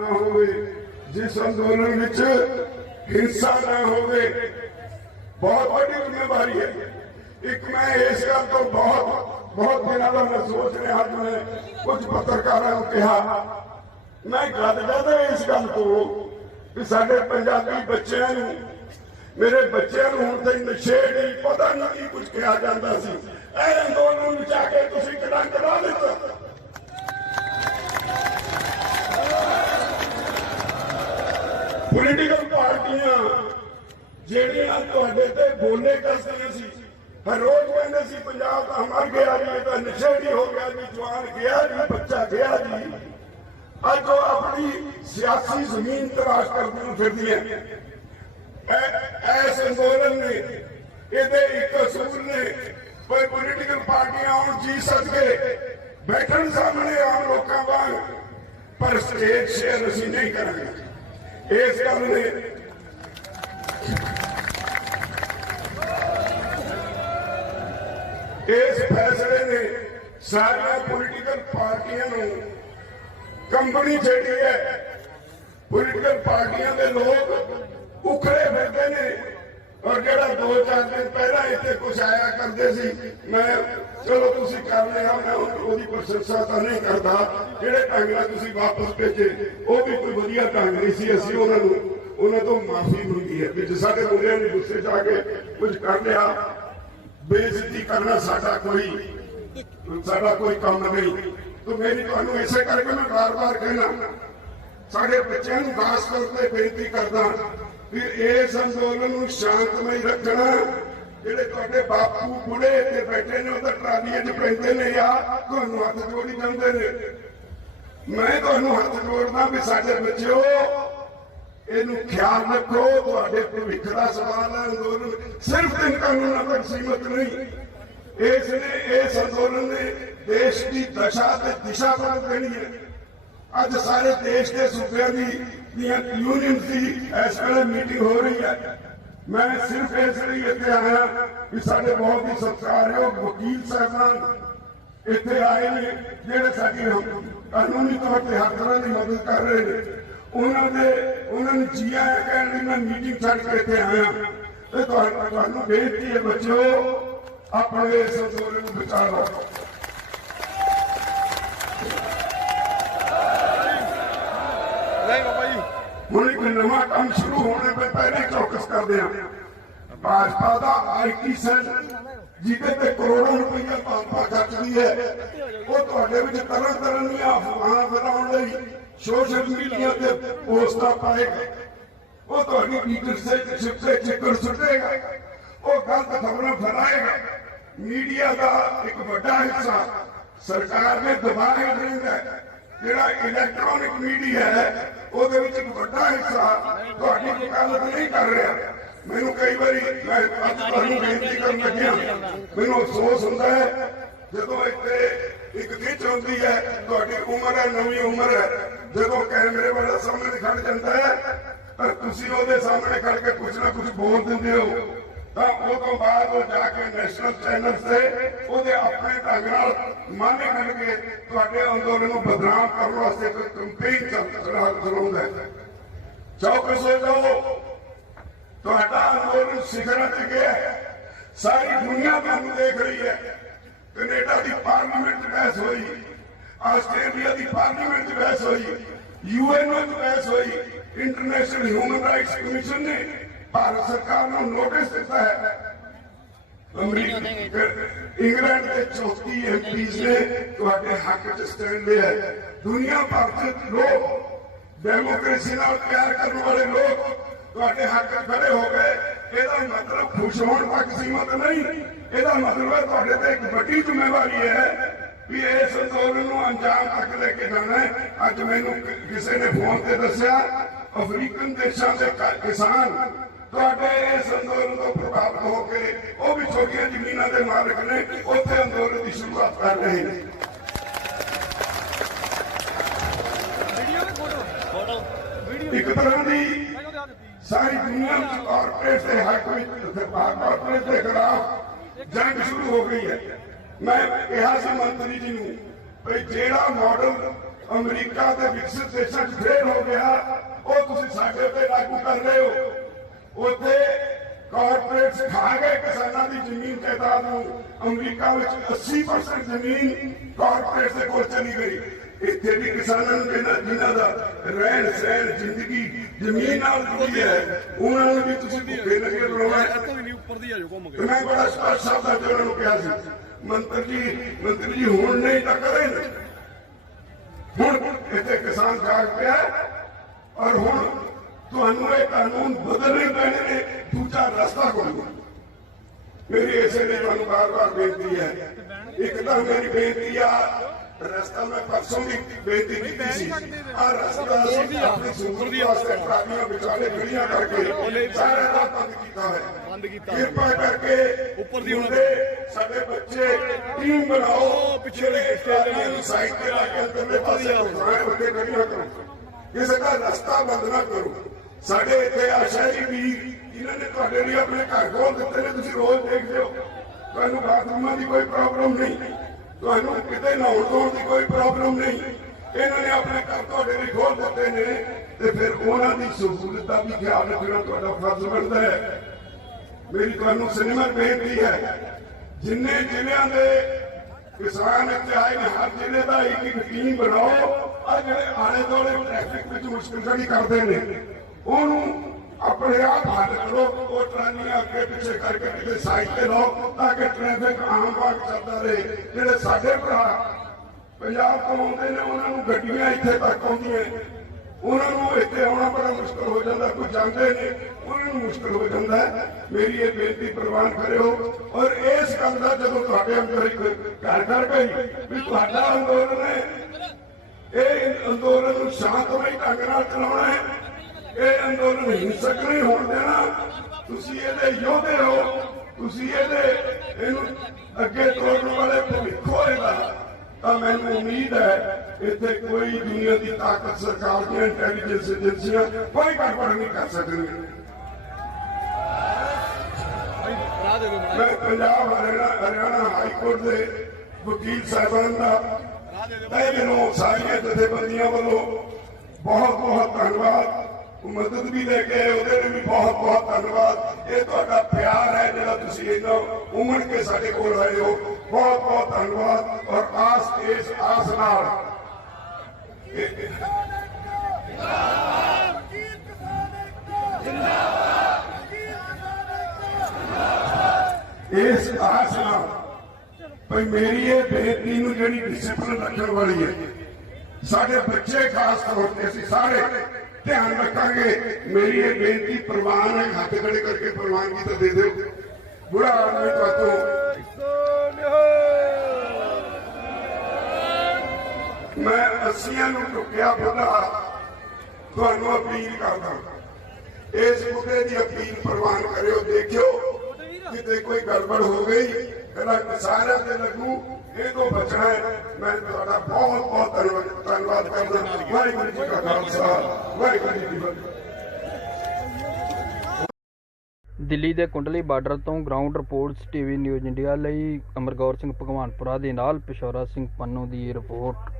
ਨਾ ਹੋਵੇ, ਜਿਸ ਅੰਦੋਲਨ ਵਿੱਚ ਹਿੰਸਾ ਨਾ ਹੋਵੇ। ਬਹੁਤ ਵੱਡੀ ਜ਼ਿੰਮੇਵਾਰੀ ਹੈ। ਇੱਕ ਮੈਂ ਇਸ ਗੱਲ ਤੋਂ ਬਹੁਤ ਬਹੁਤ ਦਿਨਾਂ ਦਾ ਮੈਂ ਸੋਚ ਰਿਹਾ, ਅੱਜ ਮੈਂ ਕੁਝ ਪੱਤਰਕਾਰਾਂ ਨੂੰ ਕਿਹਾ। ਮੈਂ ਗੱਲ ਕਰਦਾ ਇਸ ਗੱਲ ਤੋਂ ਕਿ ਸਾਡੇ ਪੰਜਾਬੀ ਬੱਚਿਆਂ ਨੂੰ, ਮੇਰੇ ਬੱਚਿਆਂ ਨੂੰ ਹੁਣ ਤੇ ਨਸ਼ੇ ਦੀ ਪਤਾ ਨਹੀਂ ਕੀ ਕੁਝ ਕਿਹਾ ਜਾਂਦਾ ਸੀ। ਇਹ ਅੰਦੋਲਨ ਵਿੱਚ ਆ ਕੇ ਤੁਸੀਂ ਕਿਹੜਾ ਕਰਾ ਦਿੱਤਾ? ਪੋਲੀਟੀਕਲ ਪਾਰਟੀਆਂ ਜਿਹੜੀਆਂ ਤੁਹਾਡੇ ਤੇ ਬੋਲੇ ਕਰਦੀਆਂ ਸੀ। ਹਰ ਰੋਜ਼ ਕਹਿੰਦੇ ਸੀ, ਪੰਜਾਬ ਦਾ ਮਰ ਗਿਆ ਜੀ ਤਾਂ ਨਸ਼ੇੜੀ ਹੋ ਗਿਆ ਜੀ, ਜਵਾਨ ਗਿਆ ਜੀ, ਬੱਚਾ ਗਿਆ ਜੀ। ਅੱਜ ਉਹ ਆਪਣੀ ਸਿਆਸੀ ਜ਼ਮੀਨ ਤਰਾਸ਼ ਕਰਦੀਆਂ ਫਿਰਦੀਆਂ ਐ- ਐਸ ਅੰਦੋਲਨ ਨੇ, ਇਹਦੇ ਇੱਕ ਅਸੂਲ ਨੇ, ਕੋਈ ਪੋਲੀਟੀਕਲ ਪਾਰਟੀਆਂ ਆਉਣ ਜੀ ਸਦਕੇ ਬੈਠਣ ਸਾਹਮਣੇ ਆਮ ਲੋਕਾਂ ਵਾਂਗ, ਪਰ ਸਟੇਜ ਸ਼ੇਅਰ ਅਸੀਂ ਨਹੀਂ ਕਰਾਂਗੇ। ਇਸ ਗੱਲ ਨੇ। ਇਸ ਫੈਸਲੇ ਨੇ ਸਾਰੀਆਂ ਪੋਲੀਟੀਕਲ ਪਾਰਟੀਆਂ ਨੂੰ ਕੰਪਨੀ ਜਿਹੜੀ ਹੈ। ਪੋਲੀਟੀਕਲ ਪਾਰਟੀਆਂ ਦੇ ਲੋਕ ਉਖੜੇ ਫਿਰਦੇ ਨੇ। ਔਰ ਜਿਹੜਾ ਦੋ ਚਾਰ ਦਿਨ ਪਹਿਲਾਂ ਇੱਥੇ ਕੁਝ ਆਇਆ ਕਰਦੇ ਸੀ, ਮੈਂ ਚਲੋ ਤੁਸੀਂ ਕਰ ਲਿਆ ਮੈਂ ਉਹਦੀ ਪ੍ਰਸ਼ੰਸਾ ਤਾਂ ਨਹੀਂ ਕਰਦਾ। ਜਿਹੜੇ ਢੰਗ ਨਾਲ ਤੁਸੀਂ ਵਾਪਸ ਭੇਜੇ, ਉਹ ਵੀ ਕੋਈ ਵਧੀਆ ਢੰਗ ਨਹੀਂ ਸੀ। ਅਸੀਂ ਉਹਨਾਂ ਨੂੰ, ਉਹਨਾਂ ਤੋਂ ਮਾਫੀ ਮੰਗੀ ਹੈ ਕਿ ਸਾਡੇ ਮੁੰਡਿਆਂ ਨੇ ਗੁੱਸੇ 'ਚ ਆ ਕੇ ਕੁਝ ਕਰ ਲਿਆ, ਬੇਇੱਜ਼ਤੀ ਕਰਨਾ ਸਾਡਾ ਕੋਈ ਸਾਡਾ ਕੋਈ ਕੰਮ ਨਹੀਂ। ਤੋ ਮੇਰੀ ਤੁਹਾਨੂੰ ਇਸੇ ਕਰਕੇ ਮੈਂ ਵਾਰ ਵਾਰ ਕਹਿਣਾ, ਸਾਡੇ ਬੱਚਿਆਂ ਨੂੰ ਖਾਸ ਤੌਰ ਤੇ ਬੇਨਤੀ ਕਰਦਾ ਵੀ ਇਸ ਅੰਦੋਲਨ ਨੂੰ ਸ਼ਾਂਤਮਈ ਰੱਖਣਾ ਜਿਹੜੇ ਤੁਹਾਡੇ ਬਾਪੂ ਬੁੜੇ ਇੱਥੇ ਬੈਠੇ ਨੇ, ਉਹ ਤਾਂ ਟਰਾਲੀਆਂ 'ਚ ਪੈਂਦੇ ਨੇ ਆ, ਤੁਹਾਨੂੰ ਹੱਥ ਜੋੜੀ ਜਾਂਦੇ ਨੇ। ਮੈਂ ਤੁਹਾਨੂੰ ਹੱਥ ਜੋੜਦਾ ਵੀ ਸਾਡੇ ਬੱਚਿਓ, ਇਹਨੂੰ ਖਿਆਲ ਰੱਖੋ, ਤੁਹਾਡੇ ਭਵਿੱਖ ਦਾ ਸਵਾਲ ਹੈ ਅੰਦੋਲਨ। ਸਿਰਫ ਤਿੰਨ ਕਾਨੂੰਨਾਂ ਤੱਕ ਸੀਮਤ ਨਹੀਂ। ਇਸ ਨੇ, ਇਸ ਅੰਦੋਲਨ ਨੇ ਦੇਸ਼ ਦੀ ਦਸ਼ਾ ਤੇ ਦਿਸ਼ਾ ਬਦਲ ਦੇਣੀ ਹੈ। ਅੱਜ ਸਾਰੇ ਦੇਸ਼ ਦੇ ਸੂਬਿਆਂ ਦੀ, ਦੀਆਂ ਯੂਨੀਅਨ ਦੀ ਇਸ ਵੇਲੇ ਮੀਟਿੰਗ ਹੋ ਰਹੀ ਹੈ। ਮੈਂ ਸਿਰਫ ਇਸ ਲਈ ਇੱਥੇ ਆਇਆ ਕਿ ਸਾਡੇ ਬਹੁਤ ਹੀ ਸਤਿਕਾਰਯੋਗ ਵਕੀਲ ਸਾਹਿਬਾਨ ਇੱਥੇ ਆਏ ਨੇ, ਜਿਹੜੇ ਸਾਡੀ ਕਾਨੂੰਨੀ ਤੌਰ ਤੇ ਹਰ ਤਰ੍ਹਾਂ ਦੀ ਮਦਦ ਕਰ ਰਹੇ ਨੇ। ਉਹਨਾਂ ਦੇ, ਉਹਨਾਂ ਨੂੰ ਜੀ ਕਹਿਣ ਲਈ ਮੈਂ ਮੀਟਿੰਗ ਛੱਡ ਕੇ ਇੱਥੇ ਆਇਆ। ਤੇ ਤੁਹਾਨੂੰ ਤੁਹਾਨੂੰ ਬੇਨਤੀ ਹੈ, ਬੱਚਿਓ, ਆਪਣੇ ਇਸ ਅੰਦੋਲਨ ਨੂੰ ਬਚਾ ਲਓ ਹੁਣ ਇੱਕ ਨਵਾਂ ਕੰਮ ਸ਼ੁਰੂ ਹੋਣੇ ਤੋਂ ਪਹਿਲੇ ਚੌਕਸ ਕਰਦੇ ਹਾਂ ਭਾਜਪਾ ਦਾ ਆਈਟੀ ਸੈੱਲ, ਜਿਹਦੇ ਤੇ ਕਰੋੜਾਂ ਰੁਪਈਆ ਭਾਜਪਾ ਖਰਚਦੀ ਹੈ, ਉਹ ਤੁਹਾਡੇ ਵਿੱਚ ਤਰ੍ਹਾਂ ਤਰ੍ਹਾਂ ਦੀਆਂ ਅਫਵਾਹਾਂ ਫੈਲਾਉਣ ਲਈ ਸੋਸ਼ਲ ਮੀਡੀਆ ਤੇ ਪੋਸਟਾਂ ਪਾਏਗਾ ਉਹ ਤੁਹਾਡੀ ਲੀਡਰ ਸੇ ਚਿੱਟੇ ਚਿੱਕਰ ਸੁੱਟੇਗਾ। ਉਹ ਗਲਤ ਖਬਰਾਂ ਫੈਲਾਏਗਾ। ਮੀਡੀਆ ਦਾ ਇੱਕ ਵੱਡਾ ਹਿੱਸਾ ਸਰਕਾਰ ਨੇ ਦਬਾਅ ਰਹਿੰਦਾ ਹੈ ਜਿਹੜਾ ਇਲੈਕਟ੍ਰੋਨਿਕ ਮੀਡੀਆ ਹੈ, ਉਹਦੇ ਵਿੱਚ ਇੱਕ ਵੱਡਾ ਹਿੱਸਾ ਤੁਹਾਡੀ ਵਕਾਲਤ ਨਹੀਂ ਕਰ ਰਿਹਾ। ਮੈਨੂੰ ਕਈ ਵਾਰੀ ਮੈਂ ਅੱਜ ਤੁਹਾਨੂੰ ਬੇਨਤੀ ਕਰਨ ਲੱਗਿਆ ਮੈਨੂੰ ਅਫਸੋਸ ਹੁੰਦਾ ਹੈ, ਜਦੋਂ ਇੱਥੇ ਇੱਕ ਖਿੱਚ ਹੁੰਦੀ ਹੈ, ਤੁਹਾਡੀ ਉਮਰ ਹੈ, ਨਵੀਂ ਉਮਰ ਹੈ, ਜਦੋਂ ਕੈਮਰੇ ਵਾਲਾ ਸਾਹਮਣੇ ਖੜ ਜਾਂਦਾ ਹੈ ਪਰ ਤੁਸੀਂ ਉਹਦੇ ਸਾਹਮਣੇ ਖੜ ਕੇ ਕੁਝ ਨਾ ਕੁਝ ਬੋਲ ਦਿੰਦੇ ਹੋ। ਤਾਂ ਉਹ ਤੋਂ ਬਾਅਦ ਉਹ ਜਾ ਕੇ ਨੈਸ਼ਨਲ ਚੈਨਲ ਤੇ ਉਹਦੇ ਆਪਣੇ ਢੰਗ ਨਾਲ ਮਾਨੇ ਕਰਕੇ ਤੁਹਾਡੇ ਅੰਦੋਲਨ ਨੂੰ ਬਦਨਾਮ ਕਰਨ ਵਾਸਤੇ ਕੋਈ ਕੰਪੇਨ ਚਲਾਉਂਦਾ ਹੈ ਚੌਕਸ ਹੋ। ਜਾਓ ਤੁਹਾਡਾ ਅੰਦੋਲਨ ਸਿਖਰਾਂ ਤੇ ਗਿਆ ਸਾਰੀ ਦੁਨੀਆ ਤੁਹਾਨੂੰ ਦੇਖ ਰਹੀ ਹੈ। ਕੈਨੇਡਾ ਦੀ ਪਾਰਲੀਮੈਂਟ 'ਚ ਬਹਿਸ ਹੋਈ। ਆਸਟ੍ਰੇਲੀਆ ਦੀ ਪਾਰਲੀਮੈਂਟ 'ਚ ਬਹਿਸ ਹੋਈ। ਯੂਐਨਓ 'ਚ ਬਹਿਸ ਹੋਈ। ਇੰਟਰਨੈਸ਼ਨਲ ਹਿਊਮਨ ਰਾਈਟਸ ਕਮਿਸ਼ਨ ਨੇ ਭਾਰਤ ਸਰਕਾਰ ਨੂੰ ਨੋਟਿਸ ਦਿੱਤਾ ਹੈ। ਇੰਗਲੈਂਡ ਦੇ 34 ਐਮਪੀਜ਼ ਨੇ ਤੁਹਾਡੇ ਹੱਕ 'ਚ ਸਟੈਂਡ ਲਿਆ। ਦੁਨੀਆ ਭਰ 'ਚ ਲੋਕ ਡੈਮੋਕ੍ਰੇਸੀ ਨਾਲ ਪਿਆਰ ਕਰਨ ਵਾਲੇ ਲੋਕ ਤੁਹਾਡੇ ਹੱਕ 'ਚ ਖੜੇ ਹੋ ਗਏ। ਇਹਦਾ ਮਤਲਬ ਖੁਸ਼ ਹੋਣ ਤੱਕ ਸੀਮਤ ਨਹੀਂ। ਇਹਦਾ ਮਤਲਬ ਹੈ ਤੁਹਾਡੇ ਤੇ ਇੱਕ ਵੱਡੀ ਜ਼ਿੰਮੇਵਾਰੀ ਹੈ ਵੀ ਇਸ ਅੰਦੋਲਨ ਨੂੰ ਅੰਜਾਮ ਤੱਕ ਲੈ ਕੇ ਜਾਣਾ ਹੈ। ਅੱਜ ਮੈਨੂੰ ਕਿਸੇ ਨੇ ਫੋਨ ਤੇ ਦੱਸਿਆ ਅਫਰੀਕਨ ਦੇਸ਼ਾਂ ਦੇ ਕਿਸਾਨ ਤੁਹਾਡੇ ਇਸ ਅੰਦੋਲਨ ਤੋਂ ਪ੍ਰਭਾਵਿਤ ਹੋ ਕੇ ਉਹ ਵੀ ਛੋਟੀਆਂ ਜ਼ਮੀਨਾਂ ਦੇ ਮਾਲਕ ਨੇ ਉੱਥੇ ਅੰਦੋਲਨ ਦੀ ਸ਼ੁਰੂਆਤ ਕਰ ਰਹੇ ਨੇ। ਵੀਡੀਓ ਤੇ ਫੋਟੋ। ਫੋਟੋ। ਵੀਡੀਓ ਇੱਕ ਤਰ੍ਹਾਂ ਦੀ ਸਾਰੀ ਦੁਨੀਆ ਵਿੱਚ ਕਾਰਪੋਰੇਟ ਦੇ ਹੱਕ ਵਿੱਚ ਸਰਕਾਰ ਕਾਰਪੋਰੇਟ ਦੇ ਖਿਲਾਫ ਜੰਗ ਸ਼ੁਰੂ ਹੋ ਗਈ ਹੈ। ਮੈਂ ਕਿਹਾ ਸੀ ਮੰਤਰੀ ਜੀ ਨੂੰ ਵੀ ਜਿਹੜਾ ਮਾਡਲ ਅਮਰੀਕਾ ਤੇ ਵਿਕਸਿਤ ਦੇਸ਼ਾਂ 'ਚ ਫੇਲ ਹੋ ਗਿਆ ਉਹ ਤੁਸੀਂ ਸਾਡੇ ਉੱਤੇ ਲਾਗੂ ਕਰ ਰਹੇ ਹੋ। ਉੱਥੇ ਕਾਰਪੋਰੇਟਸ ਖਾ ਗਏ ਕਿਸਾਨਾਂ ਦੀ ਜ਼ਮੀਨ ਜਾਇਦਾਦ ਨੂੰ ਅਮਰੀਕਾ ਵਿੱਚ 80% ਜ਼ਮੀਨ ਕਾਰਪੋਰੇਟਸ ਦੇ ਕੋਲ ਚਲੀ ਗਈ। ਇੱਥੇ ਵੀ ਕਿਸਾਨਾਂ ਨੂੰ ਜਿਹਨਾਂ ਜਿਨ੍ਹਾਂ ਦਾ ਰਹਿਣ ਸਹਿਣ ਜ਼ਿੰਦਗੀ ਜ਼ਮੀਨ ਨਾਲ ਜੁੜੀ ਹੈ ਉਹਨਾਂ ਨੂੰ ਵੀ ਤੁਸੀਂ ਭੁੱਖੇ ਲੱਗੇ ਬਣਾਉਣਾ। ਤੋਂ ਵੀ ਨਹੀਂ ਉੱਪਰ ਦੀ ਆ ਜਾਓ ਘੁੰਮ ਕੇ। ਮੈਂ ਬੜਾ ਸਪਸ਼ਟ ਸ਼ਬਦਾਂ ਉਹਨਾਂ ਨੂੰ ਕਿਹਾ ਸੀ। ਮੰਤਰੀ ਜੀ ਮੰਤਰੀ ਜੀ ਹੁਣ ਨਹੀਂ ਤਾਂ ਕਰੇ ਹੁਣ ਇੱਥੇ ਕਿਸਾਨ ਜਾਗ ਪਿਆ ਔਰ ਹੁਣ ਤੁਹਾਨੂੰ ਇਹ ਕਾਨੂੰਨ ਬਦਲਣੇ ਪੈਣੇ ਨੇ ਦੂਜਾ ਰਸਤਾ ਕੋਈ ਨਹੀਂ। ਮੇਰੀ ਇਸੇ ਲਈ ਤੁਹਾਨੂੰ ਬਾਰ-ਬਾਰ ਬੇਨਤੀ ਹੈ। ਇੱਕ ਤਾਂ ਮੇਰੀ ਬੇਨਤੀ ਆ ਰਸਤਾ ਮੈਂ ਪਰਸੋਂ ਵੀ ਬੇਨਤੀ ਕੀਤੀ ਸੀ। ਆ ਰਸਤਾ ਅਸੀਂ ਆਪਣੀ ਸੁਰੱਖਿਆ ਵਾਸਤੇ ਟਰਾਲੀਆਂ ਵਿਚਾਲੇ ਖੜੀਆਂ ਕਰਕੇ ਸਾਰਾ ਰਾਹ ਬੰਦ ਕੀਤਾ ਹੈ ਬੰਦ ਕੀਤਾ ਕਿਰਪਾ ਕਰਕੇ ਉੱਪਰ ਦੀ ਉਹਨਾਂ ਸਾਡੇ ਬੱਚੇ ਟੀਮ ਬਣਾਓ। ਪਿਛਲੇ ਟਰਾਲੀਆਂ ਨੂੰ ਸਾਈਡ ਤੇ ਲਾ ਕੇ ਅੰਦਰਲੇ ਪਾਸੇ ਘੁਮਾਏ ਬੱਚੇ ਖੜੀਆਂ ਕਰੋ। ਕਿਸੇ ਦਾ ਰਸਤਾ ਬੰਦ ਨਾ ਕਰੋ। ਸਾਡੇ ਇੱਥੇ ਆ ਸ਼ਹਿਰੀ ਵੀ ਜਿਨ੍ਹਾਂ ਨੇ ਤੁਹਾਡੇ ਲਈ ਆਪਣੇ ਘਰ ਖੋਲ ਦਿੱਤੇ ਨੇ, ਤੁਸੀਂ ਰੋਜ਼ ਦੇਖਦੇ ਹੋ। ਤੁਹਾਨੂੰ ਬਾਥਰੂਮਾਂ ਦੀ ਕੋਈ ਪ੍ਰੋਬਲਮ ਨਹੀਂ। ਤੁਹਾਨੂੰ ਕਿਤੇ ਨਹਾਉਣ ਧੋਣ ਦੀ ਕੋਈ ਪ੍ਰੋਬਲਮ ਨਹੀਂ। ਇਹਨਾਂ ਨੇ ਆਪਣੇ ਘਰ ਤੁਹਾਡੇ ਲਈ ਖੋਲ ਦਿੱਤੇ ਨੇ ਤੇ ਫਿਰ ਉਹਨਾਂ ਦੀ ਸਹੂਲਤ ਦਾ ਵੀ ਖਿਆਲ ਰੱਖਣਾ ਤੁਹਾਡਾ ਫਰਜ਼ ਬਣਦਾ ਹੈ। ਮੇਰੀ ਤੁਹਾਨੂੰ ਸਿਨੇਮਾ ਬੇਨਤੀ ਹੈ, ਜਿੰਨੇ ਜ਼ਿਲ੍ਹਿਆਂ ਦੇ ਕਿਸਾਨ ਇੱਥੇ ਆਏ ਨੇ, ਹਰ ਜ਼ਿਲ੍ਹੇ ਦਾ ਇੱਕ ਇੱਕ ਟੀਮ ਬਣਾਓ। ਆ ਜਿਹੜੇ ਆਲੇ ਦੁਆਲੇ ਟ੍ਰੈਫਿਕ ਵਿੱਚ ਮੁਸ਼ਕਲ ਖੜੀ ਕਰਦੇ ਨੇ ਉਹਨੂੰ ਆਪਣੇ ਆਪ ਹੱਲ ਕਰੋ, ਉਹ ਟਰਾਲੀਆਂ ਅੱਗੇ ਪਿੱਛੇ ਕਰਕੇ ਕਿਤੇ ਸਾਈਡ ਤੇ ਲਾਓ, ਤਾਂ ਕਿ ਟ੍ਰੈਫਿਕ ਆਮ ਵਾਂਗ ਚੱਲਦਾ ਰਹੇ। ਜਿਹੜੇ ਸਾਡੇ ਭਰਾ ਪੰਜਾਬ ਤੋਂ ਆਉਂਦੇ ਨੇ, ਉਹਨਾਂ ਨੂੰ ਗੱਡੀਆਂ ਇੱਥੇ ਤੱਕ ਆਉਂਦੀਆਂ ਉਹਨਾਂ ਨੂੰ ਇੱਥੇ ਆਉਣਾ ਬੜਾ ਮੁਸ਼ਕਲ ਹੋ ਜਾਂਦਾ, ਕੋਈ ਜਾਂਦੇ ਨੇ, ਉਹਨਾਂ ਨੂੰ ਮੁਸ਼ਕਲ ਹੋ ਜਾਂਦਾ। ਮੇਰੀ ਇਹ ਬੇਨਤੀ ਪ੍ਰਵਾਨ ਕਰਿਓ। ਔਰ ਇਸ ਗੱਲ ਦਾ ਜਦੋਂ ਤੁਹਾਡੇ ਅੰਦਰ ਇੱਕ ਘਰ ਘਰ ਗਈ ਵੀ ਤੁਹਾਡਾ ਅੰਦੋਲਨ ਹੈ, ਇਹ ਅੰਦੋਲਨ ਨੂੰ ਸ਼ਾਂਤਮਈ ਢੰਗ ਨਾਲ ਚਲਾਉਣਾ ਹੈ ਇਹ ਅੰਦੋਲਨ ਹਿੰਸਕ ਨਹੀਂ ਹੋਣ ਦੇਣਾ। ਤੁਸੀਂ ਇਹਦੇ ਯੋਧੇ ਹੋ। ਤੁਸੀਂ ਇਹਦੇ ਇਹਨੂੰ ਅੱਗੇ ਤੋਰਨ ਵਾਲੇ ਭਵਿੱਖ ਹੋਏਗਾ ਤਾਂ ਮੈਨੂੰ ਉਮੀਦ ਹੈ, ਇੱਥੇ ਕੋਈ ਦੁਨੀਆ ਦੀ ਤਾਕਤ ਸਰਕਾਰ ਦੀਆਂ ਇੰਟੈਲੀਜੈਂਸ ਏਜੰਸੀਆਂ ਕੋਈ ਗੜਬੜ ਨਹੀਂ ਕਰ ਸਕਦੀਆਂ ਮੈਂ ਪੰਜਾਬ, ਹਰਿਆਣਾ ਹਰਿਆਣਾ ਹਾਈ ਕੋਰਟ ਦੇ ਵਕੀਲ ਸਾਹਿਬਾਨ ਦਾ ਰਾਹ ਦੇ ਸਾਰੀਆਂ ਜਥੇਬੰਦੀਆਂ ਵੱਲੋਂ ਬਹੁਤ ਬਹੁਤ ਧੰਨਵਾਦ। ਮਦਦ ਵੀ ਲੈ ਕੇ ਆਏ, ਉਹਦੇ ਲਈ ਵੀ ਬਹੁਤ ਬਹੁਤ ਧੰਨਵਾਦ। ਇਹ ਤੁਹਾਡਾ ਪਿਆਰ ਹੈ ਜਿਹੜਾ ਤੁਸੀਂ ਇਹਨਾਂ ਉਮੜ ਕੇ ਸਾਡੇ ਕੋਲ ਆਏ ਹੋ। ਬਹੁਤ ਬਹੁਤ ਧੰਨਵਾਦ ਔਰ ਆਸ ਇਸ ਆਸ ਨਾਲ। ਇਹ- ਇਸ ਆਸ ਨਾਲ ਭਈ ਮੇਰੀ ਇਹ ਬੇਟੀ ਨੂੰ ਜਿਹੜੀ ਡਿਸਪਲਿਨ ਰੱਖਣ ਵਾਲੀ ਹੈ ਸਾਡੇ ਬੱਚੇ ਖਾਸ ਤੌਰ ਤੇ ਅਸੀਂ ਸਾਰੇ ਧਿਆਨ ਰੱਖਾਂਗੇ। ਮੇਰੀ ਇਹ ਬੇਨਤੀ, ਪ੍ਰਵਾਨ ਹੈ, ਹੱਥ ਖੜੇ ਕਰਕੇ ਪ੍ਰਵਾਨਗੀ ਤਾਂ ਦੇ ਦਿਓ। ਬੁੜਾ ਆਦਮੀ ਤੁਹਾਤੋਂ ਮੈਂ ਅੱਸੀਆਂ ਨੂੰ ਟੁੱਕਿਆ ਬੰਦਾ ਤੁਹਾਨੂੰ ਅਪੀਲ ਕਰਦਾ ਇਸ ਮੁੱਦੇ ਦੀ ਅਪੀਲ ਪ੍ਰਵਾਨ ਕਰਿਓ, ਦੇਖਿਓ ਕਿਤੇ ਕੋਈ ਗੜਬੜ ਹੋ ਗਈ ਇਹਦਾ ਸਾਰਿਆਂ ਤੇ ਲੱਗੂ ਇਹ ਤੋਂ ਬਚਣਾ ਹੈ। ਮੈਂ ਤੁਹਾਡਾ ਬਹੁਤ ਬਹੁਤ ਧੰਨਵਾਦ ਧੰਨਵਾਦ ਕਰਦਾ ਵਾਹਿਗੁਰੂ ਜੀ ਕਾ ਖਾਲਸਾ। ਵਾਹਿਗੁਰੂ ਜੀ ਕੀ ਫਤਿਹ। ਦਿੱਲੀ ਦੇ ਕੁੰਡਲੀ ਬਾਰਡਰ ਤੋਂ ground reports TV news India ਲਈ ਅਮਰਗੌਰ ਸਿੰਘ ਭਗਵਾਨਪੁਰਾ ਦੇ ਨਾਲ ਪਿਸ਼ੌਰਾ ਸਿੰਘ ਪੰਨੂ ਦੀ ਰਿਪੋਰਟ।